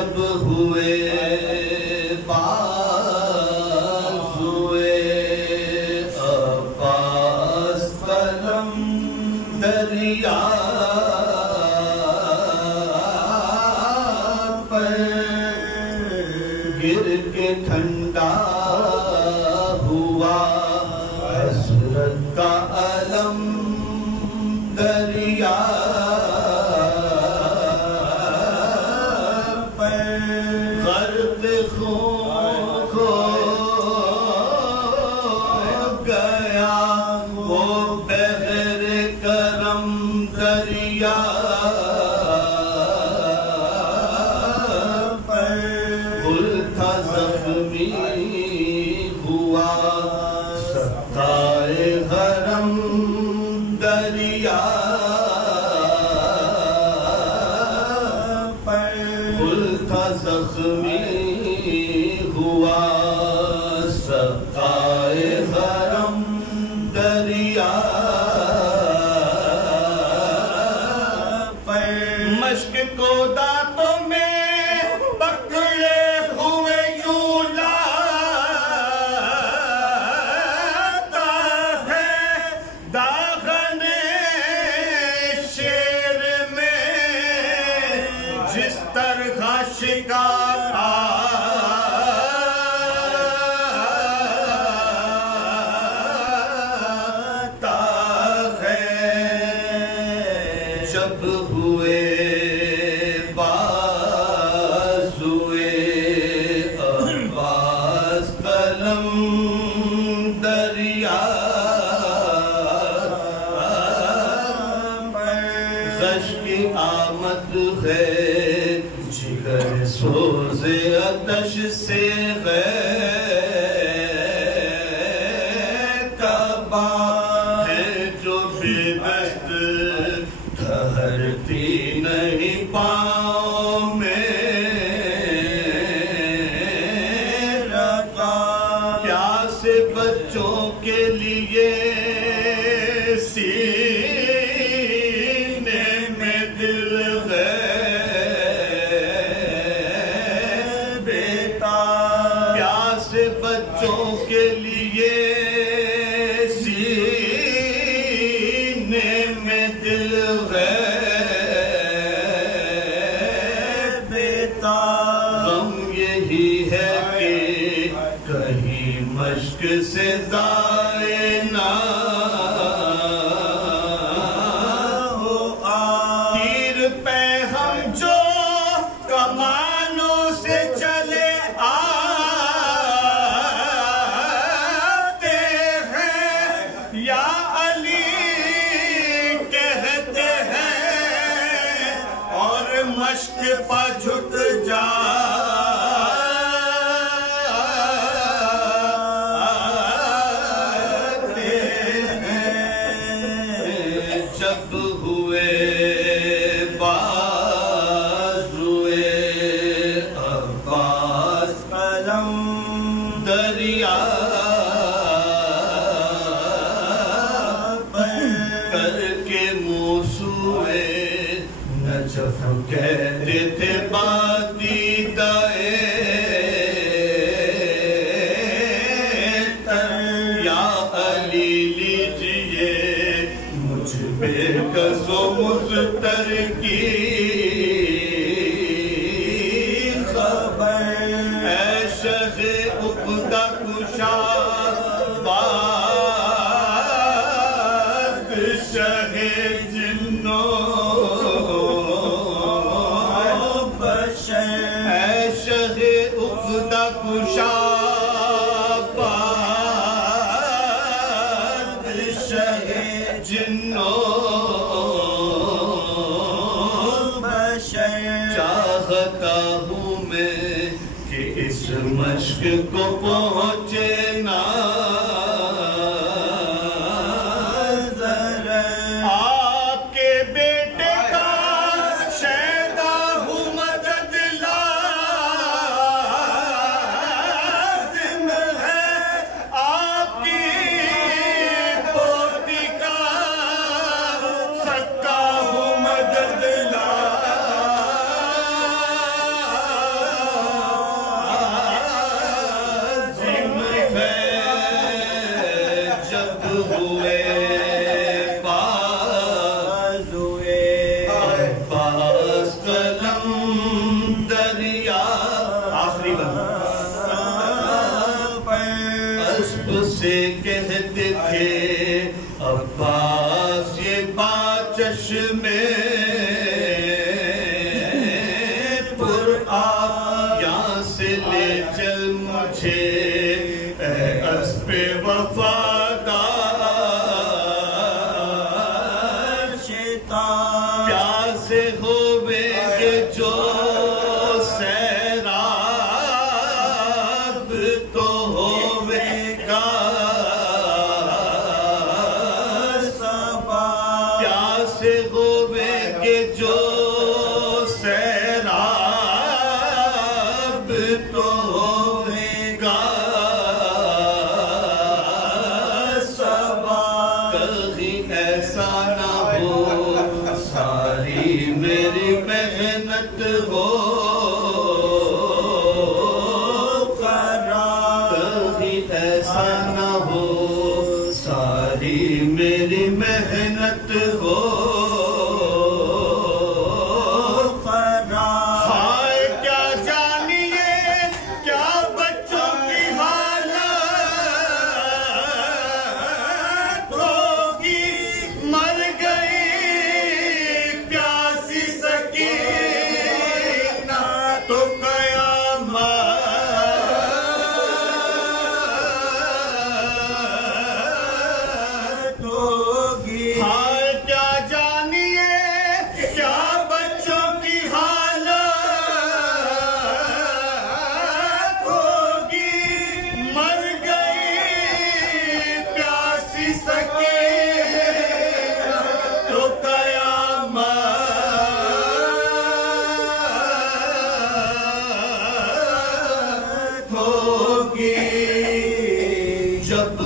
जब हुए बाज़ुए अब्बास कलम दरिया पर गिर के ठंडा हुआ हसरत का अलम दरिया से कबा है जो बेदस्त ठहरती नहीं पाँव में रखा प्यासे बच्चों के लिए सीने में दिल है बच्चों के लिए सीने में दिल है बेता गम यही है कि कहीं मश्क से जाए ना हो तीर पे हम जो कमानों से चले मश्क पर झुक जाते हैं जब हुए बाज़ुए अब्बास कलम दरिया करके मूसूए नजफ कहते थे बादीदाए या अली लीजिए मुझ पे कसो मुज़तर की खबर ऐशे उक़दा कुशा बादशाह जिन्नो उक़दा कुशा बादशाह जिन्नो चाहता हूँ मैं कि इस मश्क को पहुँचे ना प्यासे होवेंगे जो सैराब तो होवेगा सवाब। प्यासे होवेंगे जो सैराब तो होवेगा सवाब। कहीं ऐसा ना हो सारी मेरी मेहनत हो खराब। कहीं ऐसा ना हो सारी मेरी मेहनत हो खराब। हाय क्या जानिए क्या बच्चों की हालत होगी। मर गई प्यासी सकीना तो कयामत होगी। हाय क्या जानिए क्या बच्चों की हालत होगी। मर गई प्यासी सकीना तो कयामत होगी। जब